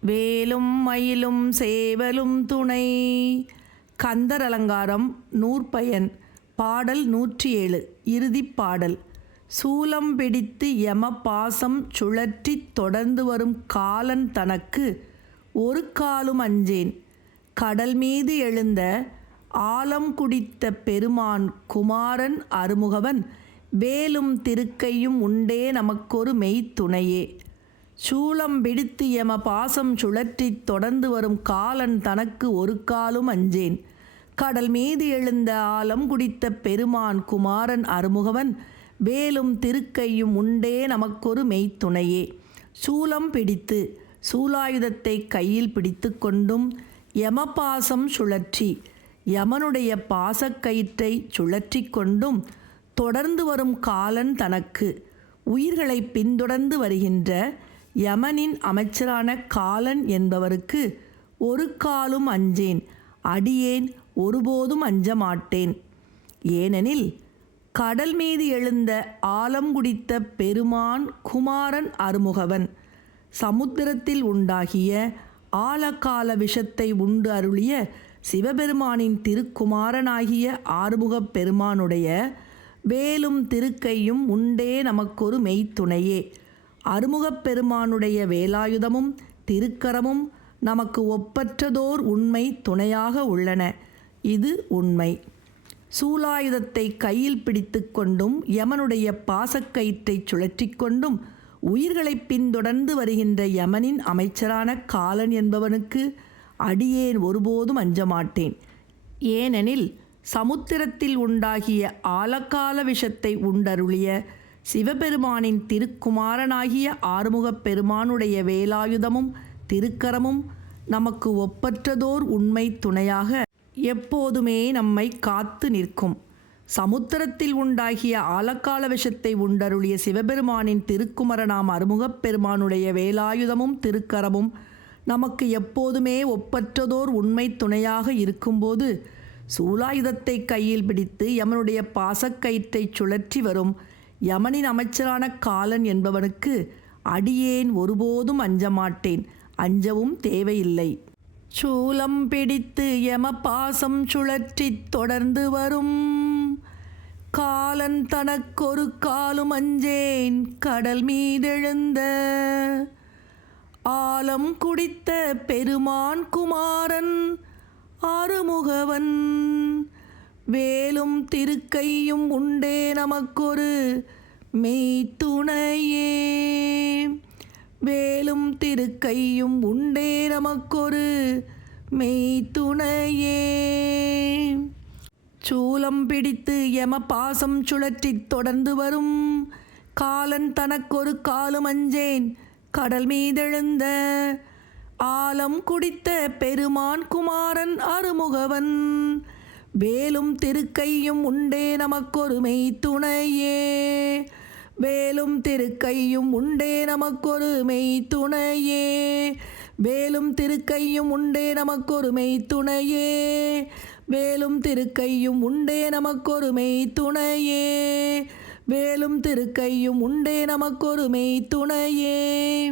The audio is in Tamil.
வேலும் மயிலும் சேவலும் துணை. கந்தர் அலங்காரம் நூற்பயன். பாடல் 107. இறுதிப் பாடல். சூலம் பிடித்து யம பாசம் சுழற்றித் தொடர்ந்து வரும் காலன் தனக்கு ஒரு காலும் அஞ்சேன். கடல் மீது எழுந்த ஆலம் குடித்த பெருமான் குமாரன் அருமுகவன் வேலும் திருக்கையும் உண்டே நமக்கொரு மெய்த்துணையே. சூலம் பிடித்து யம பாசம் சுழற்றித் தொடர்ந்து வரும் காலன் தனக்கு ஒரு காலும் அஞ்சேன். கடல் மீது எழுந்த ஆலம் குடித்த பெருமான் குமாரன் அருமுகவன் வேலும் திருக்கையும் உண்டே நமக்கொரு மெய்த்துணையே. சூலம் பிடித்து சூலாயுதத்தை கையில் பிடித்து கொண்டும் யமபாசம் சுழற்றி யமனுடைய பாசக்கயிற்றை சுழற்றி கொண்டும் தொடர்ந்து வரும் காலன் தனக்கு உயிர்களை பின்தொடர்ந்து வருகின்ற யமனின் அமைச்சரான காலன் என்பவருக்கு ஒரு காலும் அஞ்சேன். அடியேன் ஒருபோதும் அஞ்ச மாட்டேன். ஏனெனில் கடல் மீது எழுந்த ஆலம் குடித்த பெருமான் குமாரன் அருமுகவன் சமுத்திரத்தில் உண்டாகிய ஆழகால விஷத்தை உண்டு அருளிய சிவபெருமானின் திருக்குமாரனாகிய ஆறுமுகப் பெருமானுடைய வேலும் திருக்கையும் உண்டே நமக்கொரு மெய்த்துணையே. அருமுகப் பெருமானுடைய வேலாயுதமும் திருக்கரமும் நமக்கு ஒப்பற்றதோர் உண்மை துணையாக உள்ளன. இது உண்மை. சூலாயுதத்தை கையில் பிடித்து கொண்டும் யமனுடைய பாசக்கயிற்றை சுழற்றி கொண்டும் உயிர்களை பின்தொடர்ந்து வருகின்ற யமனின் அமைச்சரான காலன் என்பவனுக்கு அடியேன் ஒருபோதும் அஞ்ச மாட்டேன். ஏனெனில் சமுத்திரத்தில் உண்டாகிய ஆழகால விஷத்தை உண்டருளிய சிவபெருமானின் திருக்குமாரனாகிய ஆறுமுகப் பெருமானுடைய வேலாயுதமும் திருக்கரமும் நமக்கு ஒப்பற்றதோர் உண்மை துணையாக எப்போதுமே நம்மை காத்து நிற்கும். சமுத்திரத்தில் உண்டாகிய ஆழகால விஷத்தை உண்டருளிய சிவபெருமானின் திருக்குமரனாம் அருமுகப் பெருமானுடைய வேலாயுதமும் திருக்கரமும் நமக்கு எப்போதுமே ஒப்பற்றதோர் உண்மை துணையாக இருக்கும்போது சூலாயுதத்தை கையில் பிடித்து யமனுடைய பாசக்கயிற்றை சுழற்றி வரும் யமனின் அமைச்சரான காலன் என்பவனுக்கு அடியேன் ஒருபோதும் அஞ்ச மாட்டேன். அஞ்சவும் தேவையில்லை. சூலம் பிடித்து யம பாசம் சுழற்றித் தொடர்ந்து வரும் காலன் தனக்கொரு காலும் அஞ்சேன். கடல் மீதெழுந்த ஆலம் குடித்த பெருமான் குமாரன் ஆறுமுகவன் வேலும் திருக்கையும் உண்டே நமக்கொரு மெய்த்துணையே. வேலும் திருக்கையும் உண்டே நமக்கொரு மெய்த்துணையே. சூலம் பிடித்து யம பாசம் சுழற்றித் தொடர்ந்து வரும் காலன் தனக்கொரு காலும் அஞ்சேன். கடல் மீதெழுந்த ஆலம் குடித்த பெருமான் குமாரன் அருமுகவன் வேலும் திருக்கையும் உண்டே நமக்கொரு மெய்த்துணையே. வேலும் திருக்கையும் உண்டே நமக்கொரு மெய்த்துணையே. வேலும் திருக்கையும் உண்டே நமக்கொரு மெய்த்துணையே. வேலும் திருக்கையும் உண்டே நமக்கொரு மெய்த்துணையே. வேலும் திருக்கையும் உண்டே நமக்கொரு மெய்த்துணையே.